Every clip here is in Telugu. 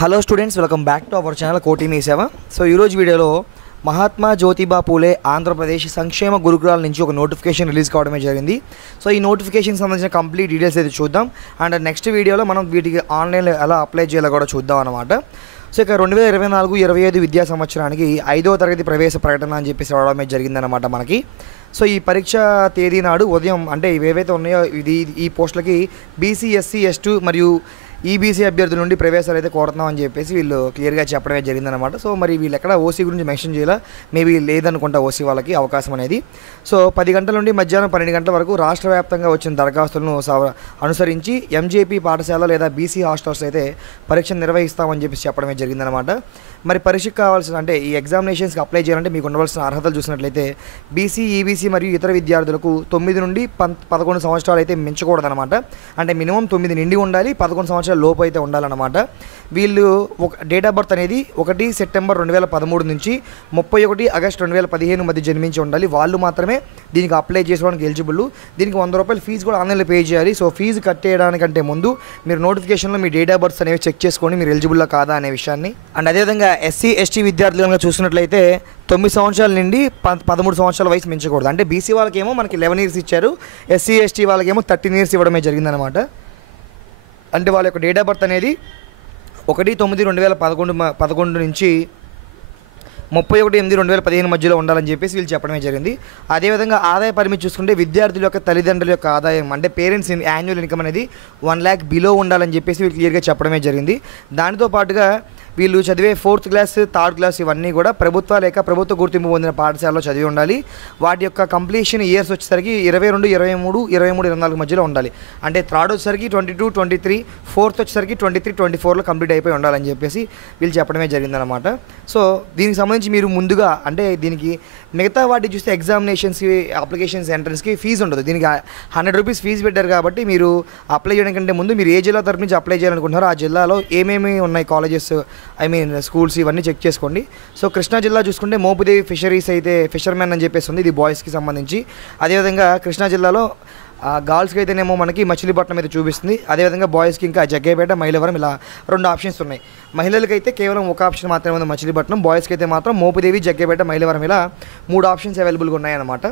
Hello students, welcome back to our channel కోటి మీ సేవ. సో ఈరోజు వీడియోలో మహాత్మా జ్యోతిబా పూలే ఆంధ్రప్రదేశ్ సంక్షేమ గురుకులాల నుంచి ఒక నోటిఫికేషన్ రిలీజ్ కావడమే జరిగింది. సో ఈ నోటిఫికేషన్ సంబంధించిన కంప్లీట్ డీటెయిల్స్ అయితే చూద్దాం. అండ్ నెక్స్ట్ వీడియోలో మనం వీటికి ఆన్లైన్లో ఎలా అప్లై చేయాలో కూడా చూద్దాం అన్నమాట. సో ఇక 2024-25 విద్యా సంవత్సరానికి 5వ తరగతి ప్రవేశ ప్రకటన అని చెప్పేసి రావడమే జరిగిందనమాట మనకి. సో ఈ పరీక్ష తేదీ నాడు ఉదయం అంటే ఇవేవైతే ఉన్నాయో ఈ పోస్టులకి బీసీ, ఎస్సీ, ఎస్టీ మరియు ఈబీసీ అభ్యర్థుల నుండి ప్రవేశాలు అయితే కోరుతున్నామని చెప్పేసి వీళ్ళు క్లియర్గా చెప్పడమే జరిగిందనమాట. సో మరి వీళ్ళు ఎక్కడ ఓసీ గురించి మెన్షన్ చేయాలా, మేబీ లేదనుకుంటా ఓసీ వాళ్ళకి అవకాశం అనేది. సో 10 గంటల నుండి మధ్యాహ్నం 12 గంటల వరకు రాష్ట్ర వ్యాప్తంగా వచ్చిన దరఖాస్తులను అనుసరించి ఎంజేపీ పాఠశాల లేదా బీసీ హాస్టల్స్ అయితే పరీక్ష నిర్వహిస్తామని చెప్పేసి చెప్పడమే జరిగిందనమాట. మరి పరీక్షకు కావాల్సిన అంటే ఈ ఎగ్జామినేషన్స్కి అప్లై చేయాలంటే మీకు ఉండవలసిన అర్హతలు చూసినట్లయితే బీసీ, ఈబీసీ మరియు ఇతర విద్యార్థులకు 9 నుండి 11 సంవత్సరాలు అయితే మించకూడదనమాట. అంటే మినిమం 9 నిండి ఉండాలి, 11 సంవత్సరాల లోపు అయితే ఉండాలన్నమాట. వీళ్ళు డేట్ ఆఫ్ బర్త్ అనేది 1 సెప్టెంబర్ 2013 నుంచి 31 ఆగస్ట్ 2015 మధ్య జన్మించి ఉండాలి. వాళ్ళు మాత్రమే దీనికి అప్లై చేసుకోవడానికి ఎలిజిబుల్. దీనికి 100 రూపాయలు ఫీజు కూడా ఆన్లైన్లో పే చేయాలి. సో ఫీజు కట్టేయడానికంటే ముందు మీరు నోటిఫికేషన్లో మీ డేట్ ఆఫ్ బర్త్స్ అనేవి చెక్ చేసుకోండి, మీరు ఎలిజిబుల్లా కాదా అనే విషయాన్ని. అండ్ అదేవిధంగా ఎస్సీ, ఎస్టీ విద్యార్థులు కనుక చూసినట్లయితే 9 సంవత్సరాల నుండి 13 సంవత్సరాల వయసు మించకూడదు. అంటే బీసీ వాళ్ళకేమో మనకి 11 ఇయర్స్ ఇచ్చారు, ఎస్సీ, ఎస్టీ వాళ్ళకేమో 13 ఇయర్స్ ఇవ్వడమే జరిగిందనమాట. అంటే వాళ్ళ యొక్క డేట్ ఆఫ్ బర్త్ అనేది 1/9/2011 నుంచి 31/8/2015 మధ్యలో ఉండాలని చెప్పేసి వీళ్ళు చెప్పడమే జరిగింది. అదేవిధంగా ఆదాయ పరిమితి చూసుకుంటే విద్యార్థుల యొక్క తల్లిదండ్రుల యొక్క ఆదాయం అంటే పేరెంట్స్ యాన్యువల్ ఇన్కమ్ అనేది 1 lakh బిలో ఉండాలని చెప్పేసి వీళ్ళు క్లియర్గా చెప్పడమే జరిగింది. దానితో పాటుగా వీళ్ళు చదివే 4th క్లాస్, 3rd క్లాస్ ఇవన్నీ కూడా ప్రభుత్వ లేక ప్రభుత్వ గుర్తింపు పొందిన పాఠశాలలో చదివి ఉండాలి. వాటి యొక్క కంప్లీషన్ ఇయర్స్ వచ్చేసరికి 22, 23, 24 మధ్యలో ఉండాలి. అంటే 3rd వచ్చేసరికి 22, 23, 4th వచ్చేసరికి 23, 24లో కంప్లీట్ అయిపోయి ఉండాలని చెప్పేసి వీళ్ళు చెప్పడమే జరిగిందనమాట. సో దీనికి సంబంధించి మీరు ముందుగా అంటే దీనికి మిగతా వాటి చూస్తే ఎగ్జామినేషన్స్, అప్లికేషన్స్, ఎంట్రన్స్కి ఫీజు ఉండదు. దీనికి 100 రూపీస్ ఫీజు పెట్టారు కాబట్టి మీరు అప్లై చేయడం కంటే ముందు మీరు ఏ జిల్లా తరఫు నుంచి అప్లై చేయాలనుకుంటున్నారో ఆ జిల్లాలో ఏమేమి ఉన్నాయి కాలేజెస్, స్కూల్స్ ఇవన్నీ చెక్ చేసుకోండి. సో కృష్ణా జిల్లా చూసుకుంటే మోపుదేవి ఫిషరీస్ అయితే ఫిషర్మెన్ అని చెప్పేసి ఉంది, ఇది బాయ్స్కి సంబంధించి. అదేవిధంగా కృష్ణా జిల్లాలో గర్ల్స్కి అయితేనేమో మనకి మచిలీపట్నం అయితే చూపిస్తుంది. అదేవిధంగా బాయ్స్కి ఇంకా జగ్గైపేట, మైలవరం ఇలా 2 ఆప్షన్స్ ఉన్నాయి. మహిళలకైతే కేవలం ఒక ఆప్షన్ మాత్రమే ఉంది మచిలీపట్నం, బాయ్స్కి అయితే మాత్రం మోపుదేవి, జగ్గైపేట, మైలవరం ఇలా 3 ఆప్షన్స్ అవైలబుల్గా ఉన్నాయన్నమాట.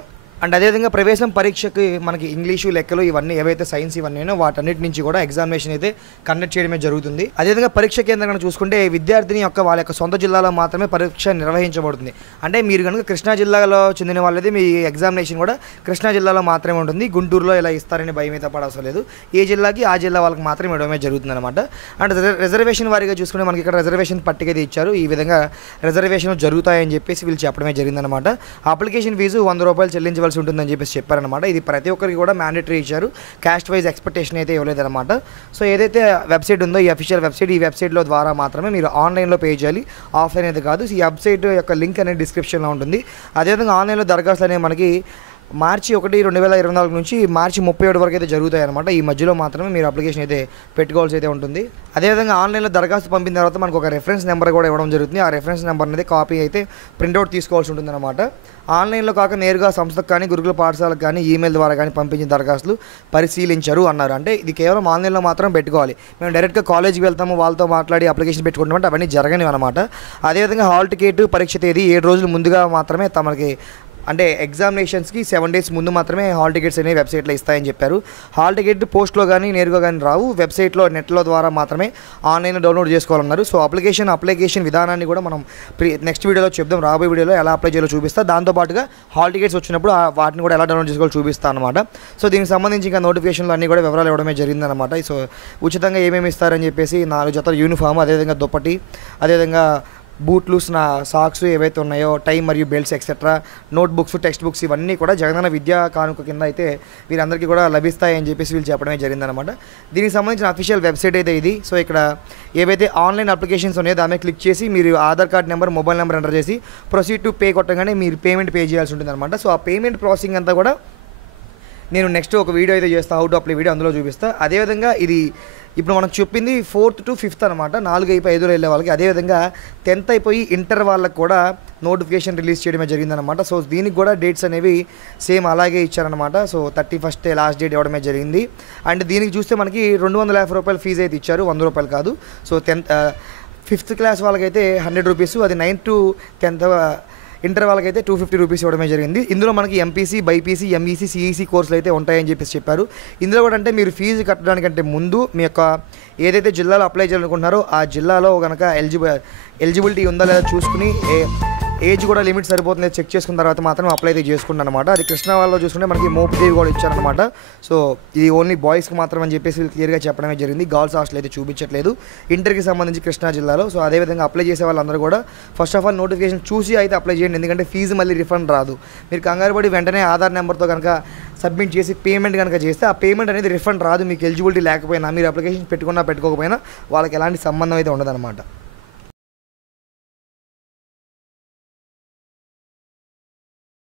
అండ్ అదేవిధంగా ప్రవేశం పరీక్షకి మనకి ఇంగ్లీషు, లెక్కలు ఇవన్నీ ఏవైతే సైన్స్ ఇవన్నీ వాటన్నిటి నుంచి కూడా ఎగ్జామినేషన్ అయితే కండక్ట్ చేయడమే జరుగుతుంది. అదేవిధంగా పరీక్ష కేంద్రం చూసుకుంటే విద్యార్థిని యొక్క వాళ్ళ యొక్క సొంత జిల్లాలో మాత్రమే పరీక్ష నిర్వహించబడుతుంది. అంటే మీరు కనుక కృష్ణా జిల్లాలో చెందిన వాళ్ళైతే మీ ఎగ్జామినేషన్ కూడా కృష్ణా జిల్లాలో మాత్రమే ఉంటుంది. గుంటూరులో ఇలా ఇస్తారని భయం అయితే పడవసరం లేదు. ఏ జిల్లాకి ఆ జిల్లా వాళ్ళకి మాత్రమే ఇవ్వడమే జరుగుతుంది అనమాట. అండ్ రిజర్వేషన్ వారిగా చూసుకుంటే మనకి ఇక్కడ రిజర్వేషన్ పట్టిక అయితే ఇచ్చారు. ఈ విధంగా రిజర్వేషన్లు జరుగుతాయని చెప్పేసి వీళ్ళు చెప్పడమే జరిగిందనమాట. అప్లికేషన్ ఫీజు 100 రూపాయలు చెల్లించవలసి ఉంటుందని చెప్పేసి చెప్పారనమాట. ఇది ప్రతి ఒక్కరికి కూడా మ్యాండేటరీ ఇచ్చారు, క్యాస్ట్ వైజ్ ఎక్స్పెక్టేషన్ అయితే ఇవ్వలేదన్నమాట. సో ఏదైతే వెబ్సైట్ ఉందో ఈ అఫీషియల్ వెబ్సైట్, ఈ వెబ్సైట్లో ద్వారా మాత్రమే మీరు ఆన్లైన్లో పే చేయాలి, ఆఫ్లైన్ అయితే కాదు. ఈ వెబ్సైట్ యొక్క లింక్ అనేది డిస్క్రిప్షన్లో ఉంటుంది. అదేవిధంగా ఆన్లైన్లో దరఖాస్తులు అనేవి మనకి మార్చి 1, 2024 నుంచి మార్చి 31 వరకు అయితే జరుగుతాయి అనమాట. ఈ మధ్యలో మాత్రమే మీరు అప్లికేషన్ అయితే పెట్టుకోవాల్సి అయితే ఉంటుంది. అదేవిధంగా ఆన్లైన్లో దరఖాస్తు పంపిన తర్వాత మనకు ఒక రెఫరెన్స్ నెంబర్ కూడా ఇవ్వడం జరుగుతుంది. ఆ రెఫరెన్స్ నెంబర్ అనేది కాపీ అయితే ప్రింట్అవుట్ తీసుకోవాల్సి ఉంటుంది అనమాట. ఆన్లైన్లో కాక నేరుగా సంస్థకు కానీ గురుకుల పాఠశాలకు కానీ ఈమెయిల్ ద్వారా కానీ పంపించిన దరఖాస్తులు పరిశీలించరు అన్నారు. అంటే ఇది కేవలం ఆన్లైన్లో మాత్రం పెట్టుకోవాలి. మేము డైరెక్ట్గా కాలేజీకి వెళ్తాము, వాళ్ళతో మాట్లాడి అప్లికేషన్ పెట్టుకుంటామంటే అవన్నీ జరగనివి అనమాట. అదేవిధంగా హాల్ టికెట్ పరీక్ష తేదీ 7 రోజులు ముందుగా మాత్రమే తమకి అంటే ఎగ్జామినేషన్స్కి 7 days ముందు మాత్రమే హాల్ టికెట్స్ అనేవి వెబ్సైట్లో ఇస్తాయని చెప్పారు. హాల్ టికెట్ పోస్ట్లో కానీ నేరుగా కానీ రావు, వెబ్సైట్లో నెట్లో ద్వారా మాత్రమే ఆన్లైన్లో డౌన్లోడ్ చేసుకోవాలన్నారు. సో అప్లికేషన్ విధానాన్ని కూడా మనం నెక్స్ట్ వీడియోలో చెప్దాం, రాబోయే వీడియోలో ఎలా అప్లై చేయాలో చూపిస్తా. దాంతోపాటుగా హాల్ టికెట్స్ వచ్చినప్పుడు వాటిని కూడా ఎలా డౌన్లోడ్ చేసుకోవాలో చూపిస్తాను అనమాట. సో దీనికి సంబంధించి ఇంకా నోటిఫికేషన్లు అన్నీ కూడా వివరాలు ఇవ్వడమే జరిగిందనమాట. సో ఉచితంగా ఏమేమి ఇస్తారని చెప్పేసి 4 జతల యూనిఫామ్, అదేవిధంగా దుప్పటి, అదేవిధంగా బూట్లు, సాక్స్ ఏవైతే ఉన్నాయో, టై మరియు belts etcetera, notebooks, text books ఇవన్నీ కూడా జగనన్న విద్యా కానుక కింద అయితే వీరందరికీ కూడా లభిస్తాయని చెప్పేసి వీళ్ళు చెప్పడమే జరిగిందనమాట. దీనికి సంబంధించిన అఫీషియల్ వెబ్సైట్ అయితే ఇది. సో ఇక్కడ ఏవైతే ఆన్లైన్ అప్లికేషన్స్ ఉన్నాయో దాని మీద క్లిక్ చేసి మీరు Aadhaar card number, mobile number enter చేసి ప్రొసీడ్ టు పే కొట్టగానే మీరు పేమెంట్ పే చేయాల్సి ఉంటుంది అనమాట. సో ఆ పేమెంట్ ప్రాసెసింగ్ అంతా కూడా నేను నెక్స్ట్ ఒక వీడియో అయితే చేస్తాను, హౌ టు అప్లై వీడియో, అందులో చూపిస్తాను. అదేవిధంగా ఇది ఇప్పుడు మనం చెప్పింది 4th to 5th అనమాట, 4 అయిపోయి 5లో వెళ్ళే వాళ్ళకి. అదేవిధంగా 10th అయిపోయి ఇంటర్ వాళ్ళకి కూడా నోటిఫికేషన్ రిలీజ్ చేయడమే జరిగిందనమాట. సో దీనికి కూడా డేట్స్ అనేవి సేమ్ అలాగే ఇచ్చారనమాట. సో 31st లాస్ట్ డేట్ ఇవ్వడమే జరిగింది. అండ్ దీనికి చూస్తే మనకి 250 రూపాయలు ఫీజు అయితే ఇచ్చారు, 100 రూపాయలు కాదు. సో 5th క్లాస్ వాళ్ళకైతే 100 రూపీస్, అది 9th to 10th ఇంటర్ వాళ్ళకైతే 250 రూపీస్ ఇవ్వడమే జరిగింది. ఇందులో మనకి ఎంపీసీ, బైపీసీ, ఎంఈసీ, సిఈసీ కోర్సులు అయితే ఉంటాయని చెప్పేసి చెప్పారు. ఇందులో కూడా అంటే మీరు ఫీజు కట్టడానికంటే ముందు మీ యొక్క ఏదైతే జిల్లాలో అప్లై చేయాలనుకుంటున్నారో ఆ జిల్లాలో కనుక ఎలిజిబిలిటీ ఉందా లేదా చూసుకుని ఏజ్ కూడా లిమిట్ సరిపోతుంది చెక్ చేసుకున్న తర్వాత మాత్రం అప్లై అయితే చేసుకుంటాను అనమాట. అది కృష్ణా వాళ్ళలో చూసుకుంటే మనకి మోపిదేవి కూడా ఇచ్చారనమాట. సో ఇది ఓన్లీ బాయ్స్కి మాత్రం అని చెప్పేసి క్లియర్గా చెప్పడమే జరిగింది. గర్ల్స్ హాస్టల్ అయితే చూపించట్లేదు ఇంటర్కి సంబంధించి కృష్ణా జిల్లాలో. సో అదేవిధంగా అప్లై చేసే వాళ్ళందరూ కూడా ఫస్ట్ ఆఫ్ ఆల్ నోటిఫికేషన్ చూసి అయితే అప్లై చేయండి, ఎందుకంటే ఫీజు మళ్ళీ రిఫండ్ రాదు. మీరు కంగారు పడి వెంటనే ఆధార్ నెంబర్తో కనుక సబ్మిట్ చేసి పేమెంట్ కనుక చేస్తే ఆ పేమెంట్ అనేది రిఫండ్ రాదు. మీకు ఎలిజిబిలిటీ లేకపోయినా, మీరు అప్లికేషన్ పెట్టుకున్నా పెట్టుకోకపోయినా వాళ్ళకి ఎలాంటి సంబంధం అయితే ఉండదన్నమాట.